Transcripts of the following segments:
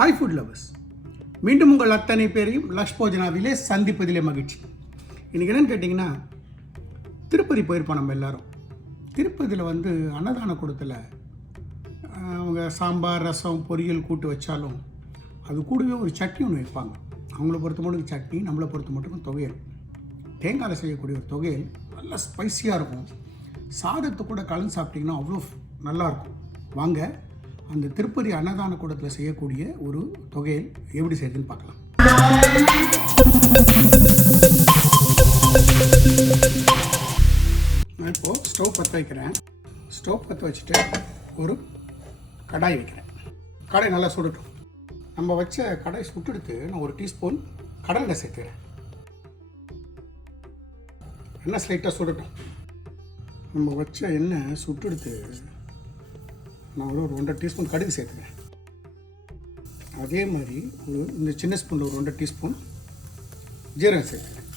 Hi food lovers, மீண்டும் உங்கள் அத்தனை பேரையும் லக்ஷ் போஜனாவிலே சந்திப்பதிலே மகிழ்ச்சி. இன்றைக்கி என்னென்னு கேட்டிங்கன்னா, திருப்பதி போயிருப்போம் நம்ம எல்லோரும். திருப்பதியில் அன்னதான கூடத்தில் அவங்க சாம்பார், ரசம், பொரியல் கூட்டு வச்சாலும் அது கூடவே ஒரு சட்னி ஒன்று வைப்பாங்க. அவங்கள பொறுத்த மட்டும் சட்னி, நம்மளை பொறுத்த மட்டும் துவையல். தேங்காயில் செய்யக்கூடிய ஒரு துவையல் நல்லா ஸ்பைஸியாக இருக்கும். சாதத்தை கூட கலந்து சாப்பிட்டிங்கன்னா அவ்வளோ நல்லாயிருக்கும். வாங்க, அந்த திருப்பதி அன்னதான கூடத்தில் செய்யக்கூடிய ஒரு தொகையில் எப்படி செய்யுதுன்னு பார்க்கலாம். நான் இப்போது ஸ்டவ் பற்ற வைக்கிறேன். ஸ்டவ் பற்ற வச்சுட்டு ஒரு கடாய் வைக்கிறேன். கடாய் நல்லா சுடட்டும். நம்ம வச்ச கடாய் சுட்டுடுத்து நான் ஒரு டீஸ்பூன் கடலை எண்ணெய் சேர்த்துக்கிறேன். எண்ணெய் ஸ்லைட்டாக சுடட்டும். நம்ம வச்ச எண்ணெய் சுட்டுடுத்து நான் ஒரு 1.5 டீஸ்பூன் கடுகு சேர்த்துக்கிறேன். அதே மாதிரி இந்த சின்ன ஸ்பூனில் ஒரு 1.5 டீஸ்பூன் ஜீரகம் சேர்த்துக்கிறேன்.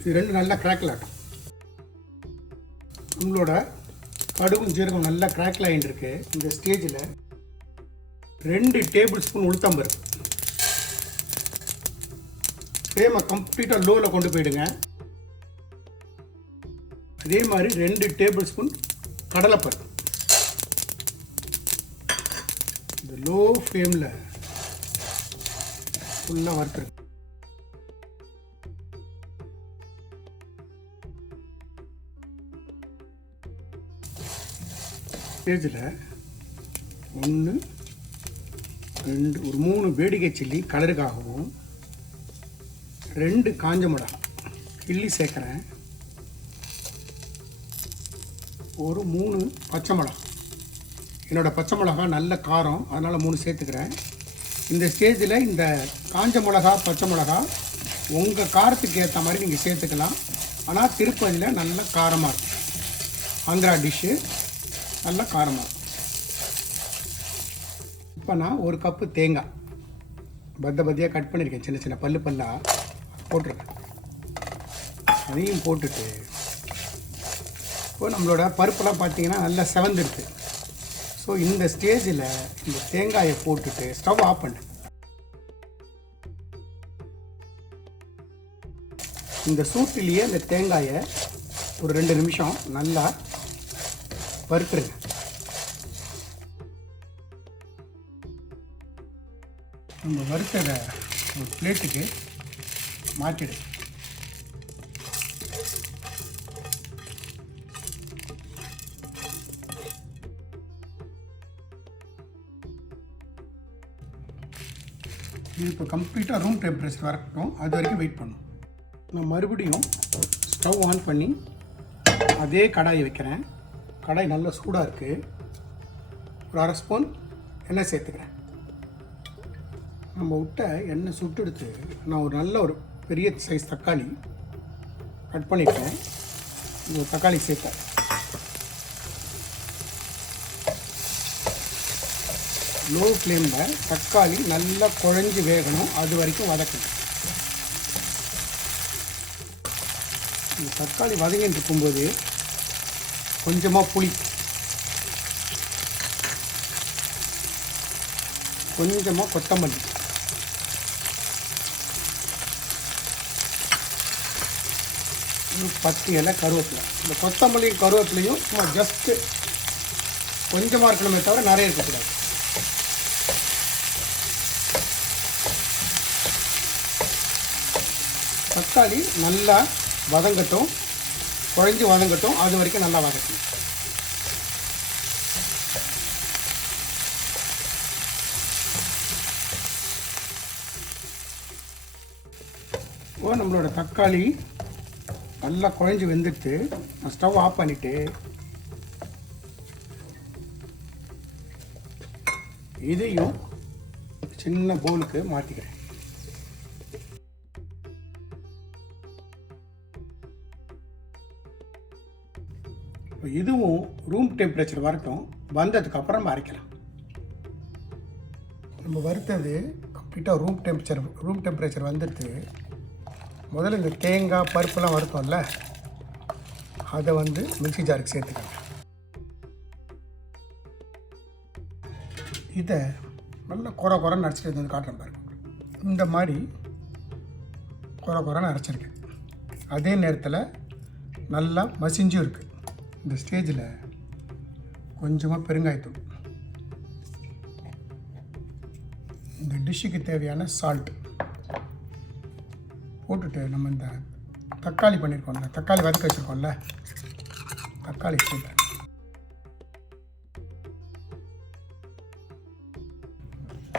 இது ரெண்டு நல்லா கிராக்கில் ஆகும். நம்மளோட கடுகும் ஜீரகம் நல்லா கிராக்கில் ஆகிட்டு இருக்கு. இந்த ஸ்டேஜில் 2 டேபிள் ஸ்பூன் உளுத்தம்பருப்பு. ஃப்ளேமை கம்ப்ளீட்டாக லோவில் கொண்டு போயிடுங்க. அதே மாதிரி 2 டேபிள் ஸ்பூன் கடலைப்பருப்பு. இந்த லோ ஃப்ளேமில் ஃபுல்லாக வறுத்துருங்க. ஸ்டேஜில் 1, 2, ஒரு 3 வேடிக்கை சில்லி கலருக்காகவும், 2 காஞ்ச மிளகா கிள்ளி சேர்க்குறேன். ஒரு 3 பச்சை மிளகா. என்னோடய பச்சை மிளகா நல்ல காரம், அதனால் 3 சேர்த்துக்கிறேன். இந்த ஸ்டேஜில் இந்த காஞ்ச மிளகா, பச்சை மிளகா உங்கள் காரத்துக்கு ஏற்ற மாதிரி நீங்கள் சேர்த்துக்கலாம். ஆனால் திருப்பதியில் நல்ல காரமாக இருக்கும். ஆந்திரா டிஷ்ஷு நல்ல காரமாக இருக்கும். இப்போ நான் 1 கப்பு தேங்காய் பத்தியாக கட் பண்ணியிருக்கேன். சின்ன சின்ன பல்லாக போட்டிருக்கேன். அதையும் போட்டுட்டு இப்போ நம்மளோட பருப்பெல்லாம் பார்த்தீங்கன்னா நல்லா செவந்துருக்கு. ஸோ இந்த ஸ்டேஜில் இந்த தேங்காயை போட்டுட்டு ஸ்டவ் ஆஃப் பண்ணு. இந்த சூட்டிலேயே இந்த தேங்காயை ஒரு 2 நிமிஷம் நல்லா வறுத்துருங்க. நம்ம வறுத்ததை ஒரு பிளேட்டுக்கு மாற்றிடு. இது இப்போ கம்ப்ளீட்டாக ரூம் டெம்பரேச்சர் வரட்டும். அது வரைக்கும் வெயிட் பண்ணும். நான் மறுபடியும் ஸ்டவ் ஆன் பண்ணி அதே கடாயை வைக்கிறேன். கடாய் நல்லா சூடாக இருக்குது. ஒரு 1/2 ஸ்பூன் எண்ணெய் சேர்த்துக்கிறேன். நம்ம விட்ட எண்ணெய் சுட்டு எடுத்து நான் ஒரு பெரிய சைஸ் தக்காளி கட் பண்ணிட்டேன். இந்த தக்காளி சேர்த்தேன். லோ ஃப்ளேமில் தக்காளி நல்லா குழஞ்சி வேகணும். அது வரைக்கும் வதக்கணும். இந்த தக்காளி வதங்கிட்டு இருக்கும்போது கொஞ்சமாக புளி, கொஞ்சமாக கொத்தமல்லி, ஒரு 10 இலை கருவேப்பிலை. இந்த கொத்தமல்லியும் கருவேப்பிலையும் சும்மா ஜஸ்ட்டு கொஞ்சமாக இருக்கணுமே தவிர நிறைய இருக்கக்கூடாது. தக்காளி நல்லா வதங்கட்டும், குழஞ்சி வதங்கட்டும். அது வரைக்கும் நல்லா வதக்கணும். நம்மளோட தக்காளி நல்லா குழஞ்சி வெந்துட்டு நான் ஸ்டவ் ஆஃப் பண்ணிவிட்டு இதையும் சின்ன பவுலுக்கு மாற்றிக்கிறேன். இதுவும் ரூம் டெம்பரேச்சர் வரட்டும். வந்ததுக்கப்புறம் அரைக்கலாம். நம்ம வறுத்தது கம்ப்ளீட்டாக ரூம் டெம்பரேச்சர் வந்துட்டு முதல்ல இந்த தேங்காய் பருப்புலாம் வறுத்தோம்ல, அதை மிக்ஸி ஜாருக்கு சேர்த்துக்கலாம். இதை நல்லா குறைன்னு அரைச்சிட்டு வந்து காட்டுறேன் பாருங்க. இந்த மாதிரி குறைன்னு அரைச்சிருக்கேன். அதே நேரத்தில் நல்லா மசிஞ்சும் இருக்குது. இந்த ஸ்டேஜில் கொஞ்சமாக பெருங்காயத்தூள், இந்த டிஷ்ஷுக்கு தேவையான சால்ட் போட்டுட்டு நம்ம இந்த தக்காளி பண்ணியிருக்கோம்ல, தக்காளி வதக்க வச்சுருக்கோம்ல, தக்காளி சேர்த்தேன்.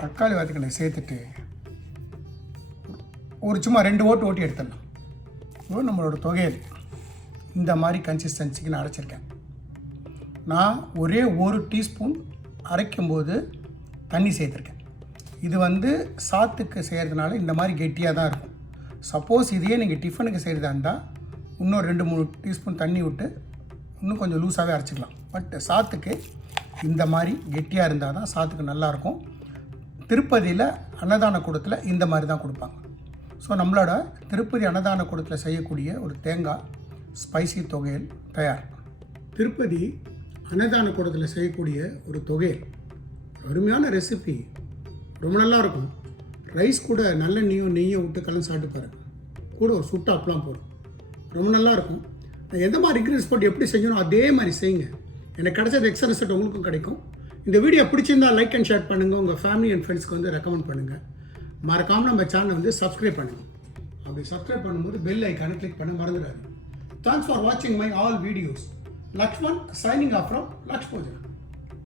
தக்காளி வதக்கின சேர்த்துட்டு ஒரு சும்மா 2 ஓட்டி எடுத்துடலாம். இப்போ நம்மளோட தொகையல் இந்த மாதிரி கன்சிஸ்டன்சிக்கு நான் அரைச்சிருக்கேன். நான் ஒரே 1 டீஸ்பூன் அரைக்கும்போது தண்ணி சேர்த்துருக்கேன். இது வந்து சாத்துக்கு செய்கிறதுனால இந்த மாதிரி கெட்டியாக தான் இருக்கும். சப்போஸ் இதையே நீங்கள் டிஃபனுக்கு செய்கிறதா இருந்தால் இன்னும் 2-3 டீஸ்பூன் தண்ணி விட்டு இன்னும் கொஞ்சம் லூஸாகவே அரைச்சிக்கலாம். பட் சாத்துக்கு இந்த மாதிரி கெட்டியாக இருந்தால் தான் சாத்துக்கு நல்லாயிருக்கும். திருப்பதியில் அன்னதான கூடத்தில் இந்த மாதிரி தான் கொடுப்பாங்க. ஸோ நம்மளோட திருப்பதி அன்னதான கூடத்தில் செய்யக்கூடிய ஒரு தேங்காய் ஸ்பைசி தொகையல் தயார். திருப்பதி அன்னதான கூடத்தில் செய்யக்கூடிய ஒரு தொகையல் அருமையான ரெசிபி, ரொம்ப நல்லாயிருக்கும். ரைஸ் கூட நல்ல நெய்யை விட்டு கலந்து சாப்பிட்டு பாருங்கள். கூட ஒரு சுட்டு அப்பளம் போடும், ரொம்ப நல்லாயிருக்கும். எந்த மாதிரி இன்க்ரீடியன்ஸ் போட்டு எப்படி செஞ்சணும் அதே மாதிரி செய்யுங்க. எனக்கு கிடைச்சது எக்ஸ்ட்ரா ரிசல்ட் உங்களுக்கும் கிடைக்கும். இந்த வீடியோ பிடிச்சிருந்தால் லைக் அண்ட் ஷேர் பண்ணுங்கள். உங்கள் ஃபேமிலி அண்ட் ஃப்ரெண்ட்ஸ்க்கு வந்து ரெக்கமெண்ட் பண்ணுங்கள். மறக்காமல் நம்ம சேனலை வந்து சப்ஸ்கிரைப் பண்ணுங்கள். அப்படி சப்ஸ்கிரைப் பண்ணும்போது பெல் ஐக்கானை கிளிக் பண்ண மறந்துடாது. தேங்க்ஸ் ஃபார் வாட்சிங் my all videos. Lakshman signing off from Lakshpojana.